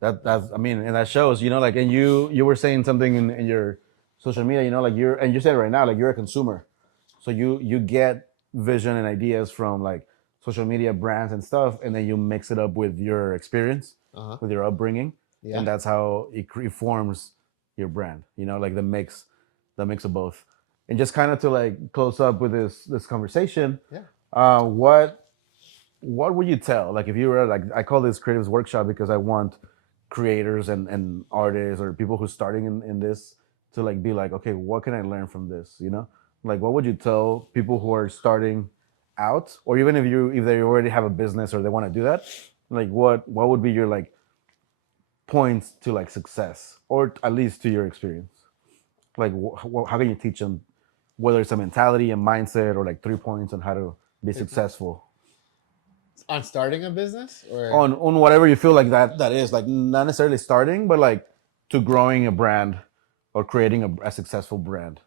That's I mean, and that shows, like, and you were saying something in your social media, like you said it right now, like you're a consumer, so you get vision and ideas from like social media brands and stuff, and then you mix it up with your experience, Uh-huh. with your upbringing, Yeah. and that's how it forms your brand. Like the mix of both. And just kind of to like close up with this conversation, Yeah. what would you tell, like, if you were like, I call this creatives workshop because I want creators and artists or people who's starting in this to like be like, okay, what can I learn from this, like what would you tell people who are starting out, or even if they already have a business or they want to do that, like what would be your like points to like success, or at least to your experience, like how can you teach them, whether it's a mentality, a mindset, or like 3 points on how to be Like, successful on starting a business or on whatever you feel like that is, like, not necessarily starting, but like to growing a brand or creating a successful brand.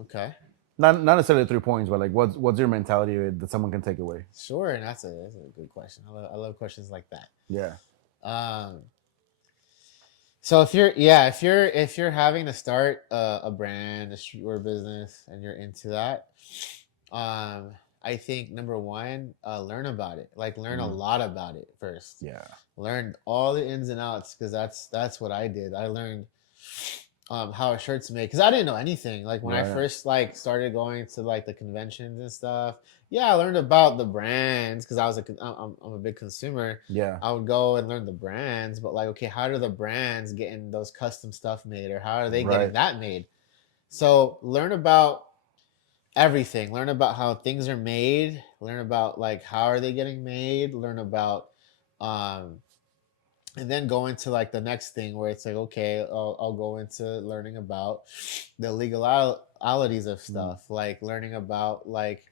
okay. Not necessarily 3 points, but like what's your mentality that someone can take away. Sure, and that's a good question. I love questions like that. Yeah. Um, so if you're having to start a brand, a streetwear business, and you're into that, um, I think number one, learn about it. Like learn a Mm, lot about it first. yeah. Learn all the ins and outs because that's what I did. I learned how a shirt's made because I didn't know anything. Like when I Right. first like started going to like the conventions and stuff, yeah, I learned about the brands because I'm a big consumer. Yeah. I would go and learn the brands, but like, okay, how do the brands getting those custom stuff made, or how are they getting Right. that made? So learn about everything. Learn about how things are made. Learn about like how are they getting made. Learn about um, and then go into like the next thing where it's like, okay, I'll go into learning about the legalities of Mm, stuff, like learning about like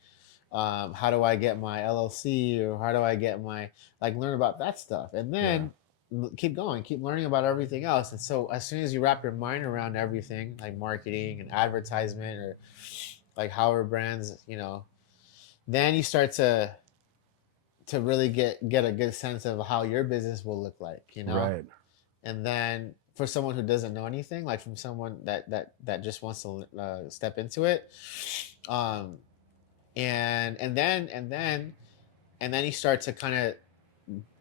how do I get my LLC, or how do I get my, like, learn about that stuff, and yeah. then keep going, keep learning about everything else. And so as soon as you wrap your mind around everything, like marketing and advertisement, or like how are brands, then you start to really get a good sense of how your business will look like. Right. And then for someone who doesn't know anything, like from someone that just wants to step into it, um and then you start to kind of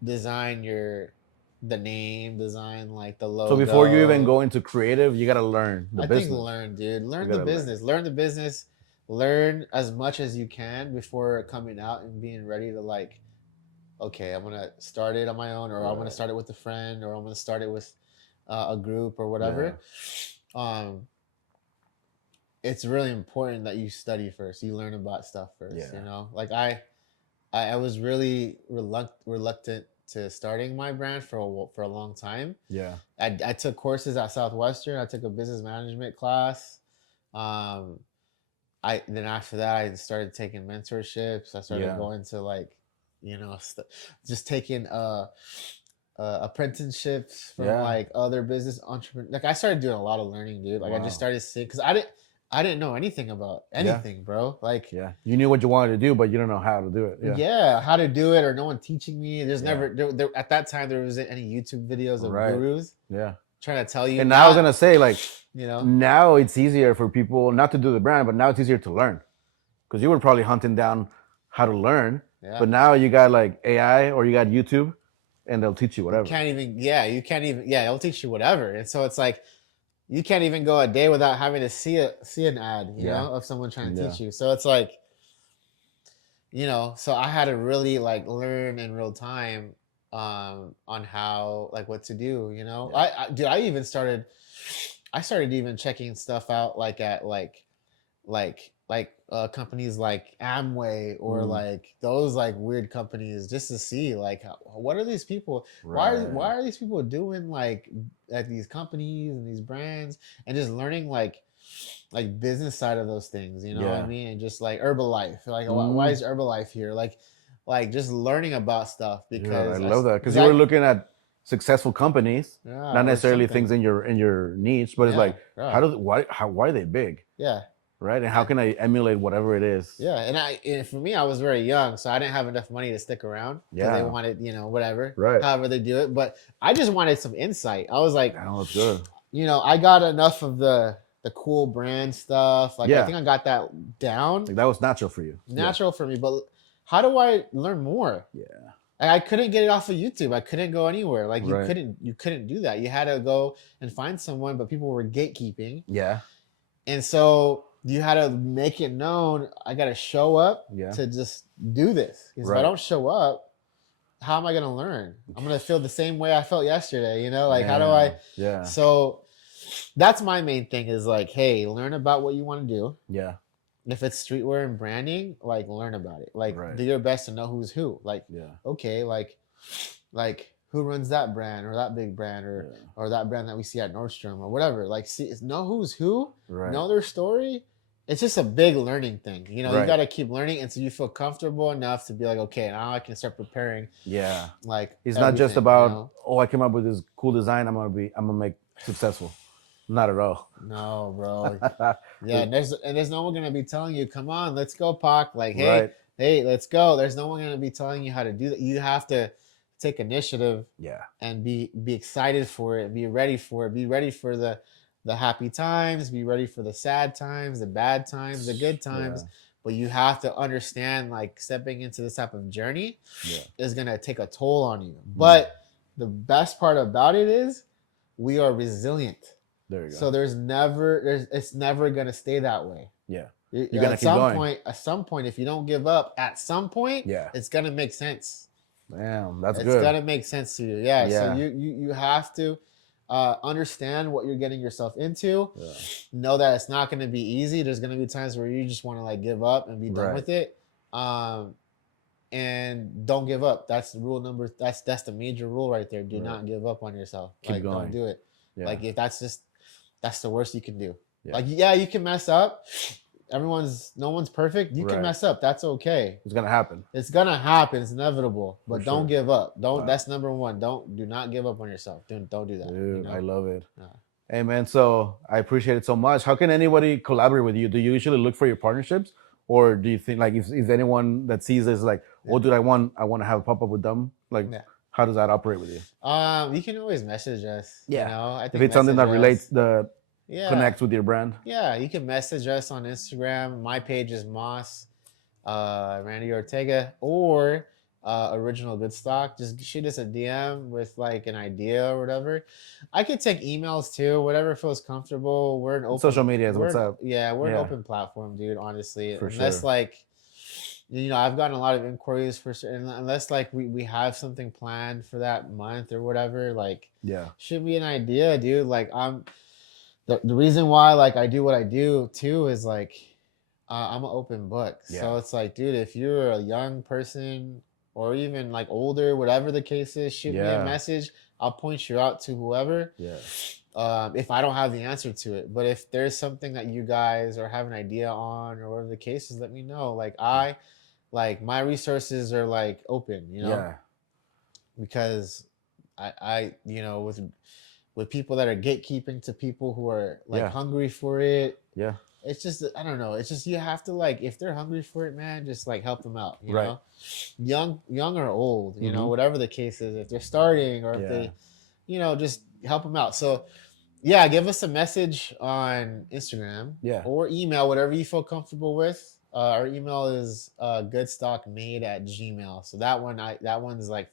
design the name, design like the So before you even logo. go into creative, you gotta learn the I think business. learn, dude. You Learn the gotta learn. business. Learn the business. Learn as much as you can before coming out and being ready to like, okay, I'm gonna start it on my own, or I'm gonna Right. start it with a friend, or I'm gonna start it with a group or Yeah. whatever. Um, it's really important that you study first. You learn about stuff first. Yeah. Like I was really reluctant to starting my brand for a long time. Yeah. I took courses at Southwestern. I took a business management class. Um, I then after that I started taking mentorships. I started Yeah. going to like, just taking apprenticeships from Yeah. like other business entrepreneurs. Like I started doing a lot of learning, dude. Like I just Wow. started seeing because I didn't know anything about Yeah. anything, bro. Like, Yeah. You knew what you wanted to do, but you don't know how to do it. Yeah. yeah, how to do it, or no one teaching me. There's Yeah. never at that time there wasn't any YouTube videos of Right. gurus Yeah. trying to tell you And now I was not, gonna say, like, you know. now it's easier for people not to do the brand, but now it's easier to learn, because you were probably hunting down how to learn, Yeah. but now you got like AI or you got YouTube, and they'll teach you You whatever. can't even, yeah, you can't even, yeah, it'll teach you whatever. And so it's like you can't even go a day without having to see an ad, Yeah. of someone trying to Yeah. teach you. So it's like, so I had to really like learn in real time on how, like, what to do, Yeah. dude, I started even checking stuff out like at companies like Amway, or Mm, like those like weird companies, just to see like what are these people, why right. are these people doing like at these companies and these brands, and just learning like business side of those things, you know what I Yeah. mean? And just like Herbalife, like why Mm, is Herbalife here, like just learning about stuff yeah. I because love that, because because you were I looking at successful companies, yeah, not or necessarily something. things in your niche, but it's Yeah, like, yeah, why are they big? yeah. Right. And how can I emulate whatever it is? Yeah, and for me, I was very young, so I didn't have enough money to stick around because they Yeah. wanted, whatever, Right. however they do it. But I just wanted some insight. I was like, Yeah, that's good. I got enough of the cool brand stuff. Like I Yeah. think I got that down, Like that was natural for you. natural for me. But how do I learn more? Yeah. Like, I couldn't get it off of YouTube. I couldn't go anywhere. Like Right. you couldn't do that. You had to go and find someone, but people were gatekeeping. Yeah. And so you had to make it known. I got to show up Yeah. to just do this. Because if I Right. don't show up, how am I going to learn? I'm going to feel the same way I felt yesterday. Like how do I? Yeah. So that's my main thing is like, hey, learn about what you want to do. Yeah. If it's streetwear and branding, like learn about it. Like Right. do your best to know who's who. Like, Yeah. okay, like who runs that brand or that big brand or that brand that we see at Nordstrom or whatever. Like know who's who, Right. know their story. It's just a big learning thing. You Right. got to keep learning until you feel comfortable enough to be like, okay, now I can start preparing. Yeah. Like It's not just everything, about oh, I came up with this cool design. I'm gonna make successful. Not at all. No, bro. Yeah, and there's no one gonna be telling you, come on, let's go, Pac. Like, hey, Right. hey, let's go. There's no one gonna be telling you how to do that. You have to take initiative Yeah. and be excited for it, be ready for it, be ready for the happy times, be ready for the sad times, the bad times, the good times. Yeah. But you have to understand, like, stepping into this type of journey is gonna take a toll on you. But the best part about it is we are resilient. There you go. So it's never gonna stay that way. Yeah. You're gonna keep going. At some point, if you don't give up, at some point, Yeah. it's gonna make sense. Damn, that's It's good. gonna make sense to you. Yeah. Yeah. So you have to understand what you're getting yourself into. Yeah. Know that it's not gonna be easy. There's gonna be times where you just want to like give up and be done Right. with it. And don't give up. That's the rule number. That's the major rule right there. Do Right. not give up on yourself. Keep Like going. don't do it. Yeah. Like if that's the worst you can do. Yeah. Like yeah, you can mess up. No one's perfect. You Right. can mess up. That's okay. It's gonna happen. It's gonna happen. It's inevitable. But For don't sure. give up. Don't. Right. That's number one. Do not give up on yourself. Don't do that. Dude, I love it. Yeah. Hey man, so I appreciate it so much. How can anybody collaborate with you? Do you usually look for your partnerships, or do you think like if anyone that sees this like, oh dude, I want to have a pop up with them? Like, Yeah. how does that operate with you? You can always message us. Yeah. I think If it's something that message us. relates, Yeah. connects with your brand. Yeah, you can message us on Instagram. My page is Moss, Randy Ortega, or Original Goodstock. Just shoot us a DM with like an idea or whatever. I could take emails too, whatever feels comfortable. We're an open Social media is what's up. Yeah, we're an Yeah. open platform, dude. Honestly, For unless sure. like, I've gotten a lot of inquiries for certain. Unless like we have something planned for that month or whatever, like Yeah. should be an idea, dude. Like the reason why like I do what I do too is like I'm an open book. Yeah. So it's like, dude, if you're a young person or even like older, whatever the case is, shoot me Yeah. a message. I'll point you out to whoever. Yeah. If I don't have the answer to it, but if there's something that you guys or have an idea on or whatever the case is, let me know. Like my resources are like open, Yeah. because I with people that are gatekeeping to people who are like Yeah. hungry for it. Yeah. It's just I don't know. It's just you have to like if they're hungry for it, man, just like help them out. You Right. know, young or old, Mhm. whatever the case is. If they're starting or if Yeah. they, just help them out. So, yeah, give us a message on Instagram. Yeah. Or email, whatever you feel comfortable with. Our email is goodstockmade@gmail. So that one's like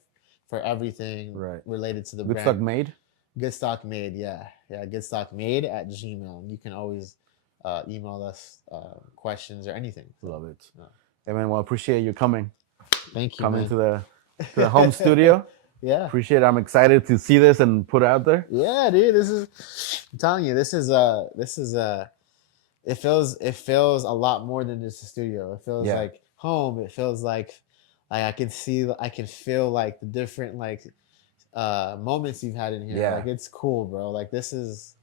for everything Right. related to the Good brand. stock made. Goodstock Made, yeah, goodstockmade@gmail. You can always email us questions or anything. So, Love it. Yeah. Hey man, well, appreciate you coming thank you, coming man. to the home studio. Yeah, Appreciate it. I'm excited to see this and put it out there. yeah, dude. I'm telling you, this is it feels a lot more than just a studio. It feels Yeah. like home. It feels like I can feel like the different like moments you've had in here. Yeah. Like it's cool, bro. Like this is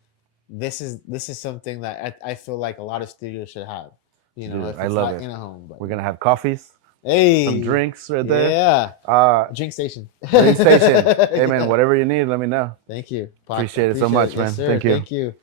something that I feel like a lot of studios should have. Dude, If I it's love not it. in a home. But We're gonna have coffees, hey, some drinks right there. Yeah, drink station. Drink station. Hey man, Yeah. whatever you need, let me know. Thank you. Appreciate it so much, man. Yes, sir. Thank you. Thank you.